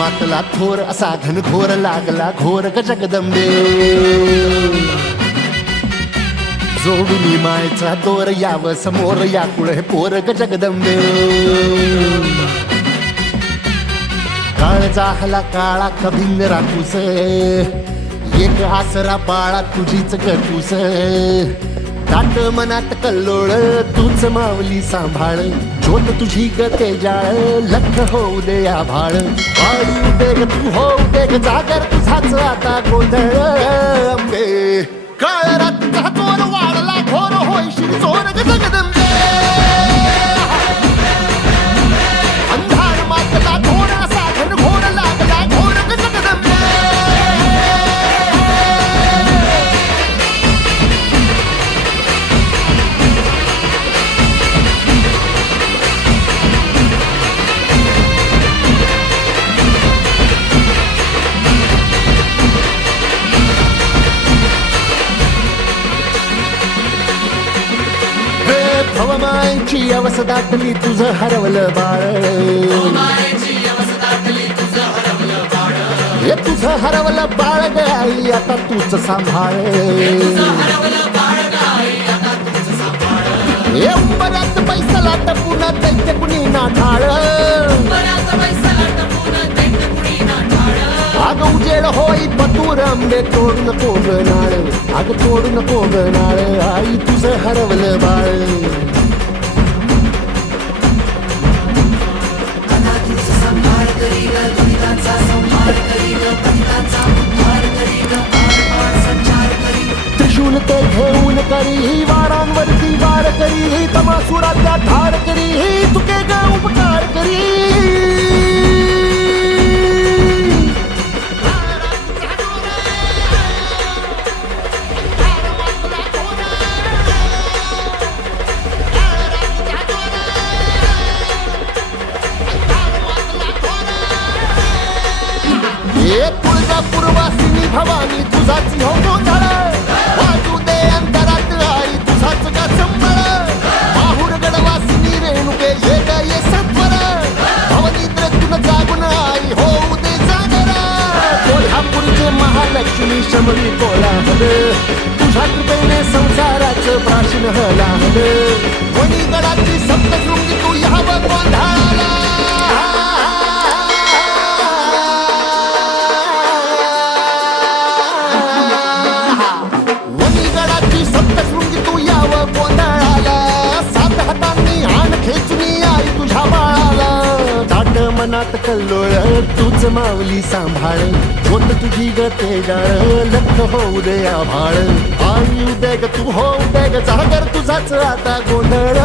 मातला थोर असा घनघोर लागला घोर ग जगदंबे जोडून मायचा दोर याव समोर या कुळ हे पोर ग जगदंबे काळ जाहला काळा कभिंग राखूस एक आसरा बाळा तुझीच कटूस ताट मनात कल्लोळ तूच मावली सांभाळ ज्योत तुझी ग तेजाळ लख होऊ दे आभाळ वाळू दे ग तू होऊ दे ग जागर तुझाच आता गोंधळ अंबे काळ रात्रीचा चोर वाढला घोर होईशील चोर ग जगदंबे अंधार मातला थोर असा घनघोर लागला घोर ग जगदंबे भवमायची अवस दाटली तुझं हरवलं बाळ हे तुझं हरवलं बाळ ग आई आता तूच सांभाळ हे उंबऱ्यात पैसा लाट पुन्हा दैत्य कुणी ना ढाळ अग उजेड होई पतूर आंबे तोडू नको गनाळ अग तोडू नको गनाळ आई तुझं हरवलं बाळ त्रिशूल ते घेऊन करी वारांवरती वार करी तमासुराच्या ठार करी तुके ग उपकार करी तुळजापूरवासिनी भवानी तुझाच हो गोंधळ वाजू दे अंतरात आई तुझाच का संबळ माहुर गडवासिनी रेणुके ये ग ये सत्वर भवनिद्रेतून जागून आई होऊ दे जागरा कोल्हापूरचे महालक्ष्मी शबरी कोल्हापूर तुझ्या कृपेने संसाराचं प्राशन हलाहल वणीगडाची सप्तशृंगी तू यावं गोंधळाला मनात कल्लोळ तूच मावली सांभाळ ज्योत तुझी ग तेजाळ लख होऊ दे आभाळ आई उदय ग तू होऊ दे ग जागर तुझाच आता गोंधळ